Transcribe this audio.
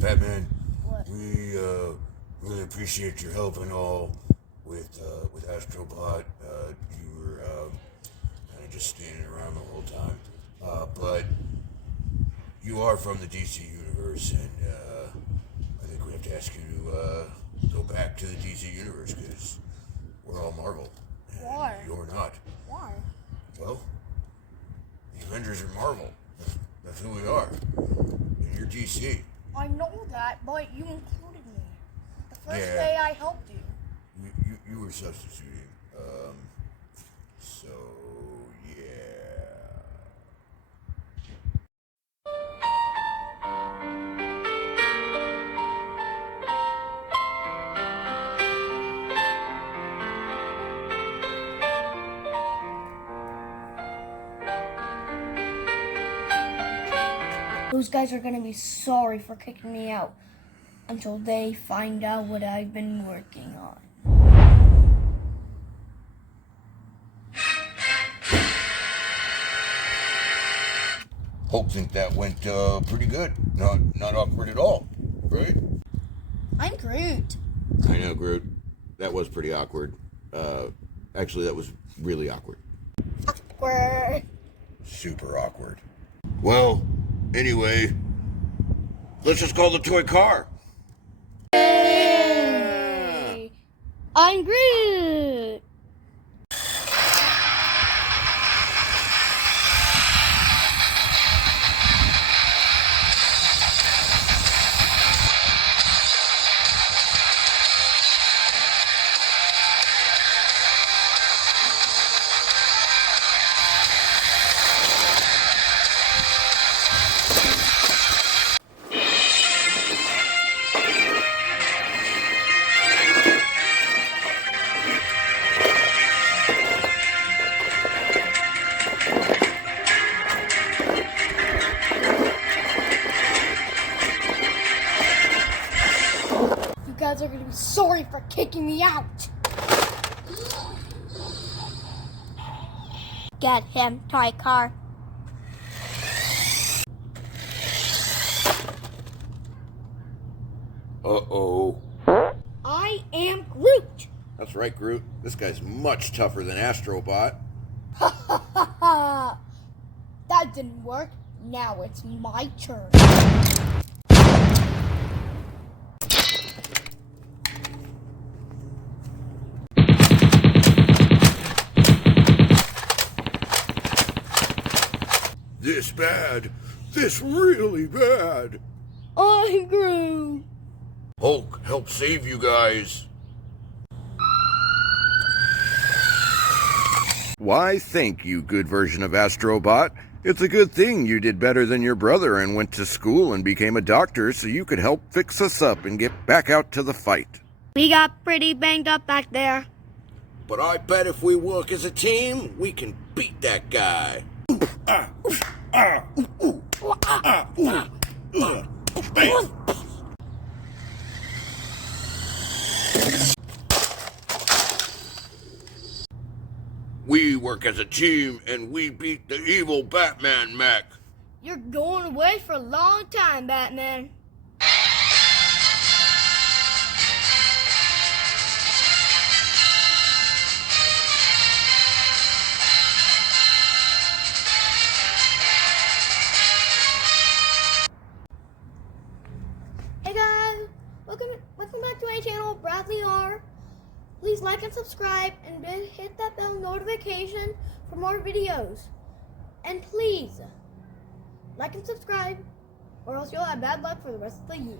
Batman, What? we really appreciate your help and all with Astrobot. You were kind of just standing around the whole time, but you are from the DC universe, and I think we have to ask you to go back to the DC universe because we're all Marvel. And Why? you're not. Why? Well, the Avengers are Marvel. That's who we are. And you're DC. I know that, but you included me. The first Yeah. day I helped you. You were substituting. So yeah. Those guys are gonna be sorry for kicking me out until they find out what I've been working on. Hope think that went pretty good. Not awkward at all, right? I'm Groot. I know, Groot. That was pretty awkward. Actually, that was really awkward. Awkward. Super awkward. Well, anyway, let's just call the toy car. Hey, I'm Groot. You guys are gonna be sorry for kicking me out. Get him, toy car. Uh-oh. I am Groot. That's right, Groot. This guy's much tougher than Astrobot. That didn't work. Now it's my turn. This bad. This really bad. I'm Groot. Hulk, help save you guys. Why, thank you, good version of Astrobot. It's a good thing you did better than your brother and went to school and became a doctor so you could help fix us up and get back out to the fight. We got pretty banged up back there. But I bet if we work as a team, we can beat that guy. We work as a team and we beat the evil Batman mech. You're going away for a long time, Batman. Hey guys, welcome back to my channel, Bradley R. Please like and subscribe and hit that bell notification for more videos. And please, like and subscribe or else you'll have bad luck for the rest of the year.